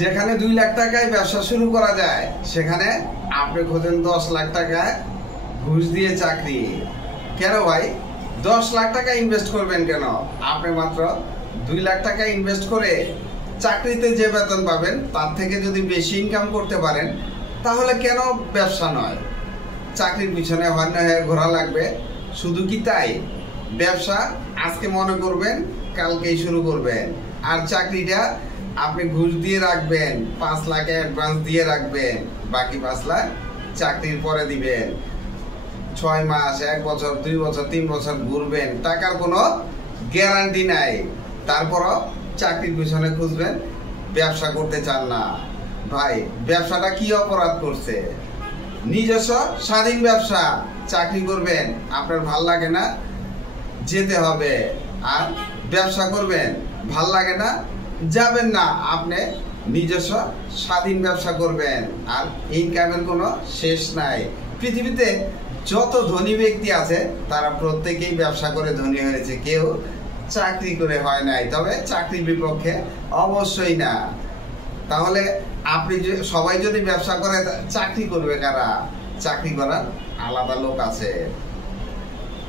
যেখানে 2 লাখ টাকায় ব্যবসা শুরু করা যায় সেখানে আপনি খোঁজেন 10 লাখ টাকায় ঘুষ দিয়ে চাকরি। কেন ভাই 10 লাখ টাকা ইনভেস্ট করবেন কেন? আপনি মাত্র 2 লাখ টাকা ইনভেস্ট করে চাকরিতে যে বেতন পাবেন তার থেকে যদি বেশি ইনকাম করতে পারেন তাহলে কেন ব্যবসা নয়? চাকরির পিছনে হন্য হয়ে ঘোরা লাগবে শুধু কি তাই? ব্যবসা আজকে মনে করবেন কালকেই শুরু করবেন, আর চাকরিটা আপনি ঘুষ দিয়ে রাখবেন, 5 লাখ অ্যাডভান্স দিয়ে রাখবেন, বাকি 5 লাখ চাকরির পরে দিবেন। 6 মাস, 1 বছর, 2 বছর, 3 বছর ঘুরবেন, টাকার কোনো গ্যারান্টি নাই। তারপরও চাকরির পিছনে খুঁজবেন, ব্যবসা করতে চান না। ভাই ব্যবসাটা কি অপরাধ করছে? নিজস্ব স্বাধীন ব্যবসা। চাকরি করবেন, আপনার ভাল লাগে না যেতে হবে, আর ব্যবসা করবেন ভাল লাগে না যাবেন না। আপনি নিজস্ব স্বাধীন ব্যবসা করবেন, আর ইনকামের কোনো শেষ নাই। পৃথিবীতে যত ধনী ব্যক্তি আছে তারা প্রত্যেকেই ব্যবসা করে ধনী হয়েছে, কেউ চাকরি করে হয় নাই। তবে চাকরির বিপক্ষে অবশ্যই না। তাহলে আপনি সবাই যদি ব্যবসা করে চাকরি করবে কারা? চাকরি করার আলাদা লোক আছে।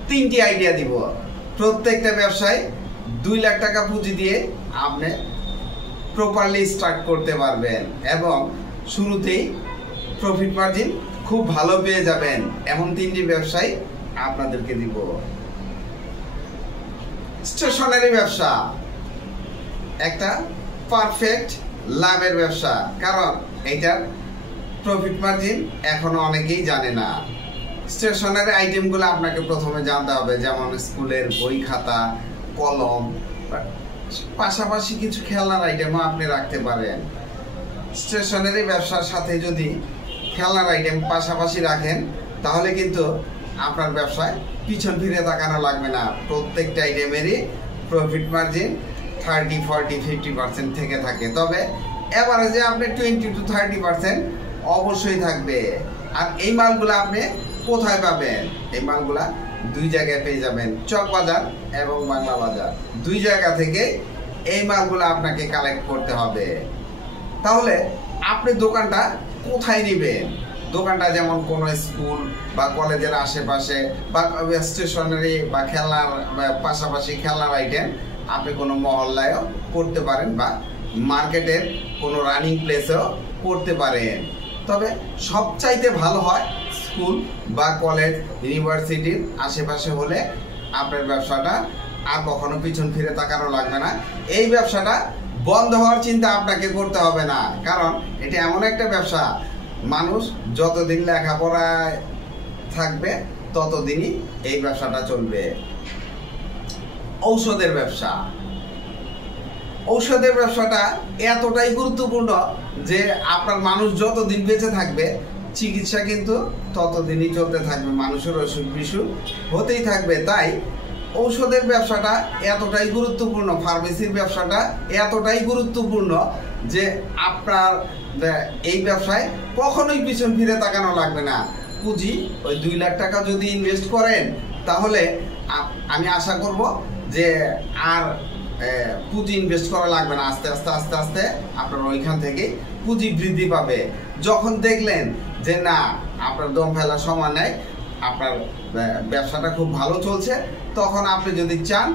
3টি আইডিয়া দিব। প্রত্যেকটা ব্যবসায় 2 লাখ টাকা পুঁজি দিয়ে আপনি প্রপারলি স্টার্ট করতে পারবেন এবং শুরুতেই প্রফিট মার্জিন খুব ভালো পেয়ে যাবেন। এমন 3টি ব্যবসায় আপনাদেরকে দিব। স্টেশনারি ব্যবসা একটা পারফেক্ট লাভের ব্যবসা, কারণ এটার প্রফিট মার্জিন এখনো অনেকেই জানে না। স্টেশনারি আইটেমগুলো আপনাকে প্রথমে জানতে হবে, যেমন স্কুলের বই, খাতা, কলম, পাশাপাশি কিছু খেলনার আইটেমও আপনি রাখতে পারেন। স্টেশনারি ব্যবসার সাথে যদি খেলনার আইটেম পাশাপাশি রাখেন তাহলে কিন্তু আপনার ব্যবসায় পিছন ফিরে তাকানো লাগবে না। প্রত্যেকটা আইটেমেরই প্রফিট মার্জিন 30, 40, 50% থেকে থাকে, তবে এভারেজে আপনি 20 to 30% অবশ্যই থাকবে। আর এই মালগুলো আপনি কোথায় পাবেন? এই মালগুলা 2 জায়গায় পেয়ে যাবেন, চক বাজার এবং বাংলা বাজার। 2 জায়গা থেকে এই মালগুলো আপনাকে কালেক্ট করতে হবে। তাহলে আপনি দোকানটা কোথায় নেবেন? দোকানটা যেমন কোনো স্কুল বা কলেজের আশেপাশে, বা স্টেশনারি বা খেলনার পাশাপাশি খেলনার আইটেম আপনি কোনো মহল্লায়ও করতে পারেন, বা মার্কেটের কোনো রানিং প্লেসেও করতে পারেন। তবে সবচাইতে ভালো হয় স্কুল বা কলেজ, ইউনিভার্সিটির আশেপাশে হলে আপনার ব্যবসাটা আর কখনো পিছন ফিরে তাকানো লাগবে না। এই ব্যবসাটা বন্ধ হওয়ার চিন্তা আপনাকে করতে হবে না, কারণ এটা এমন একটা ব্যবসা, মানুষ যতদিন লেখাপড়ায় থাকবে ততদিনই এই ব্যবসাটা চলবে। ঔষধের ব্যবসা। ঔষধের ব্যবসাটা এতটাই গুরুত্বপূর্ণ যে আপনার মানুষ যতদিন বেঁচে থাকবে চিকিৎসা কিন্তু ততদিনই চলতে থাকবে, মানুষের অসুখ বিসুখ হতেই থাকবে। তাই ঔষধের ব্যবসাটা এতটাই গুরুত্বপূর্ণ, ফার্মেসির ব্যবসাটা এতটাই গুরুত্বপূর্ণ যে আপনার এই ব্যবসায় কখনোই পিছন ফিরে তাকানো লাগবে না। পুঁজি ওই 2 লাখ টাকা যদি ইনভেস্ট করেন তাহলে আমি আশা করব যে আর পুঁজি ইনভেস্ট করা লাগবে না। আস্তে আস্তে আস্তে আস্তে আপনার ওইখান থেকে পুঁজি বৃদ্ধি পাবে। যখন দেখলেন যে না আপনার দম ফেলার সময় নেই, আপনার ব্যবসাটা খুব ভালো চলছে, তখন আপনি যদি চান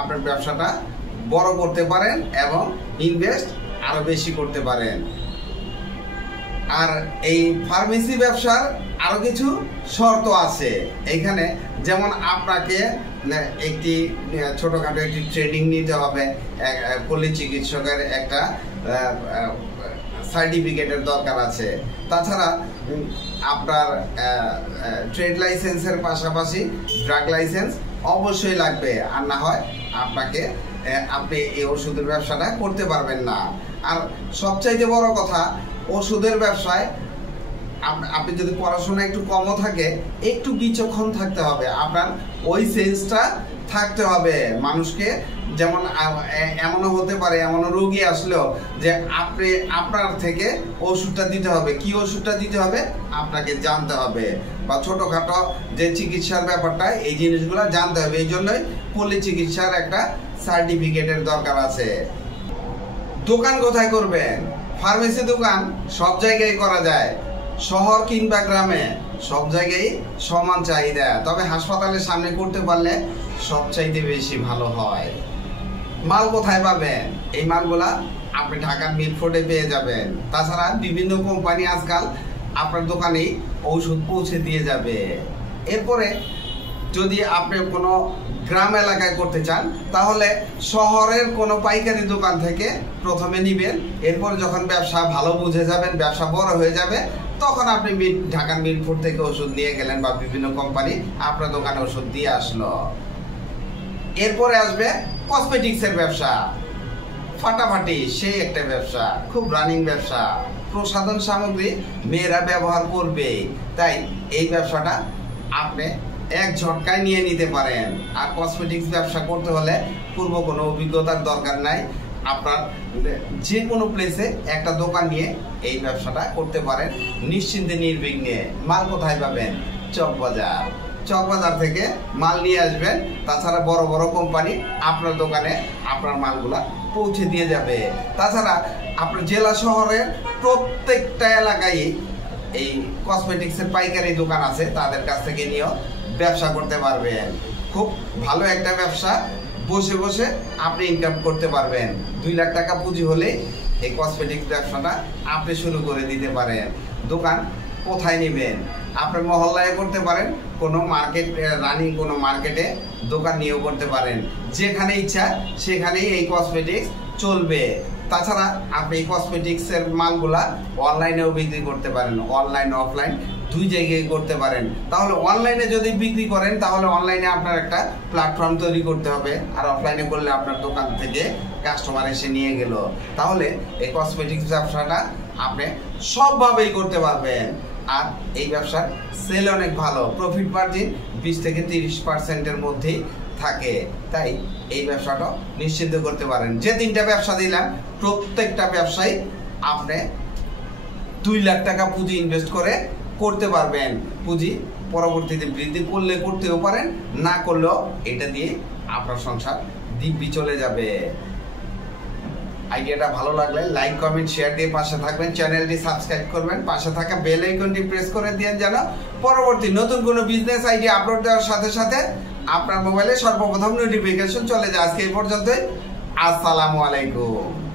আপনার ব্যবসাটা বড় করতে পারেন এবং ইনভেস্ট আরো বেশি করতে পারেন। আর এই ফার্মেসি ব্যবসার আরো কিছু শর্ত আছে এইখানে, যেমন আপনাকে একটি ছোটখাটো একটি ট্রেনিং নিতে হবে, পল্লী চিকিৎসকের একটা সার্টিফিকেটের দরকার আছে। তাছাড়া আপনার ট্রেড লাইসেন্সের পাশাপাশি ড্রাগ লাইসেন্স অবশ্যই লাগবে, আর না হয় আপনি এই ওষুধের ব্যবসাটা করতে পারবেন না। আর সবচাইতে বড় কথা, ওষুধের ব্যবসায় আপনি যদি পড়াশোনা একটু কমও থাকে, একটু বিচক্ষণ থাকতে হবে, আপনার ওই সেন্সটা থাকতে হবে মানুষকে। যেমন এমনও হতে পারে, এমনও রোগী আসলেও যে আপনার থেকে ওষুধটা দিতে হবে, কি ওষুধটা দিতে হবে আপনাকে জানতে হবে, বা ছোটখাটো যে চিকিৎসার ব্যাপারটা এই জিনিসগুলো জানতে হবে। এই জন্যই পল্লী চিকিৎসার একটা সার্টিফিকেটের দরকার আছে। দোকান কোথায় করবেন? ফার্মেসি দোকান সব জায়গায় করা যায়, শহর কিংবা গ্রামে সব জায়গায় সমান চাহিদা, তবে হাসপাতালের সামনে করতে পারলে সবচাইতে বেশি ভালো হয়। মাল কোথায় পাবেন? এই মালগুলা আপনি ঢাকার মিডফোর্ডে পেয়ে যাবেন। তাছাড়া বিভিন্ন কোম্পানি আজকাল আপনার দোকানে ঔষধ পৌঁছে দিয়ে যাবে। এরপরে যদি আপনি কোনো গ্রাম এলাকায় করতে চান তাহলে শহরের কোনো পাইকারি দোকান থেকে প্রথমে নিবেন, এরপর যখন ব্যবসা ভালো বুঝে যাবেন, ব্যবসা বড় হয়ে যাবে, তখন আপনি ঢাকার মিডফোর্ড থেকে ওষুধ নিয়ে গেলেন বা বিভিন্ন কোম্পানি আপনার দোকানে ওষুধ দিয়ে আসলো। এরপরে আসবে কসমেটিক্সের ব্যবসা, ফাটাফাটি সেই একটা ব্যবসা, খুব রানিং ব্যবসা, প্রসাধন সামগ্রী মেয়েরা ব্যবহার করবে, তাই এই ব্যবসাটা আপনি এক ঝটকায় নিয়ে নিতে পারেন। আর কসমেটিক্স ব্যবসা করতে হলে পূর্ব কোনো অভিজ্ঞতার দরকার নাই, আপনার যে কোনো প্লেসে একটা দোকান নিয়ে এই ব্যবসাটা করতে পারেন নিশ্চিন্তে নির্বিঘ্নে। মাল কোথায় পাবেন? চকবাজার। চকবাজার থেকে মাল নিয়ে আসবেন, তাছাড়া বড় বড় কোম্পানি আপনার দোকানে আপনার মালগুলা পৌঁছে দিয়ে যাবে। তাছাড়া আপনার জেলা শহরের প্রত্যেকটা এলাকায় এই কসমেটিক্সের পাইকারি দোকান আছে, তাদের কাছ থেকে নিয়েও ব্যবসা করতে পারবেন। খুব ভালো একটা ব্যবসা, বসে বসে আপনি ইনকাম করতে পারবেন। 2 লাখ টাকা পুঁজি হলে এই কসমেটিক্স ব্যবসাটা আপনি শুরু করে দিতে পারেন। দোকান কোথায় নেবেন? আপনার মহল্লায় করতে পারেন, কোনো মার্কেট রানিং কোনো মার্কেটে দোকান নিয়েও করতে পারেন। যেখানে ইচ্ছা সেখানেই এই কসমেটিক্স চলবে। তাছাড়া আপনি এই কসমেটিক্সের মালগুলা অনলাইনেও বিক্রি করতে পারেন, অনলাইন অফলাইন 2 জায়গায় করতে পারেন। তাহলে অনলাইনে যদি বিক্রি করেন তাহলে অনলাইনে আপনার একটা প্ল্যাটফর্ম তৈরি করতে হবে, আর অফলাইনে করলে আপনার দোকান থেকে কাস্টমার এসে নিয়ে গেল। তাহলে এই কসমেটিক্স ব্যবসাটা আপনি সবভাবেই করতে পারবেন। আর এই ব্যবসার সেল অনেক ভালো, প্রফিট মার্জিন 20 থেকে 30% মধ্যেই থাকে, তাই এই ব্যবসাটা নিশ্চিত করতে পারেন। যে 3টা ব্যবসা দিলাম প্রত্যেকটা ব্যবসায় আপনি 2 লাখ টাকা পুঁজি ইনভেস্ট করে করতে পারবেন। পুঁজি পরবর্তীতে বৃদ্ধি করলে করতেও পারেন, না করলেও এটা দিয়ে আপনার সংসার দিব্যি চলে যাবে। আইডিয়াটা ভালো লাগলে লাইক কমেন্ট শেয়ার দিয়ে পাশে থাকবেন, চ্যানেলটি সাবস্ক্রাইব করবেন, পাশে থাকা বেল আইকনটি প্রেস করে দিন যেন পরবর্তী নতুন কোনো বিজনেস আইডিয়া আপলোড দেওয়ার সাথে সাথে আপনার মোবাইলে সর্বপ্রথম নোটিফিকেশন চলে যায়। আজকে এই পর্যন্তই, আসসালামু আলাইকুম।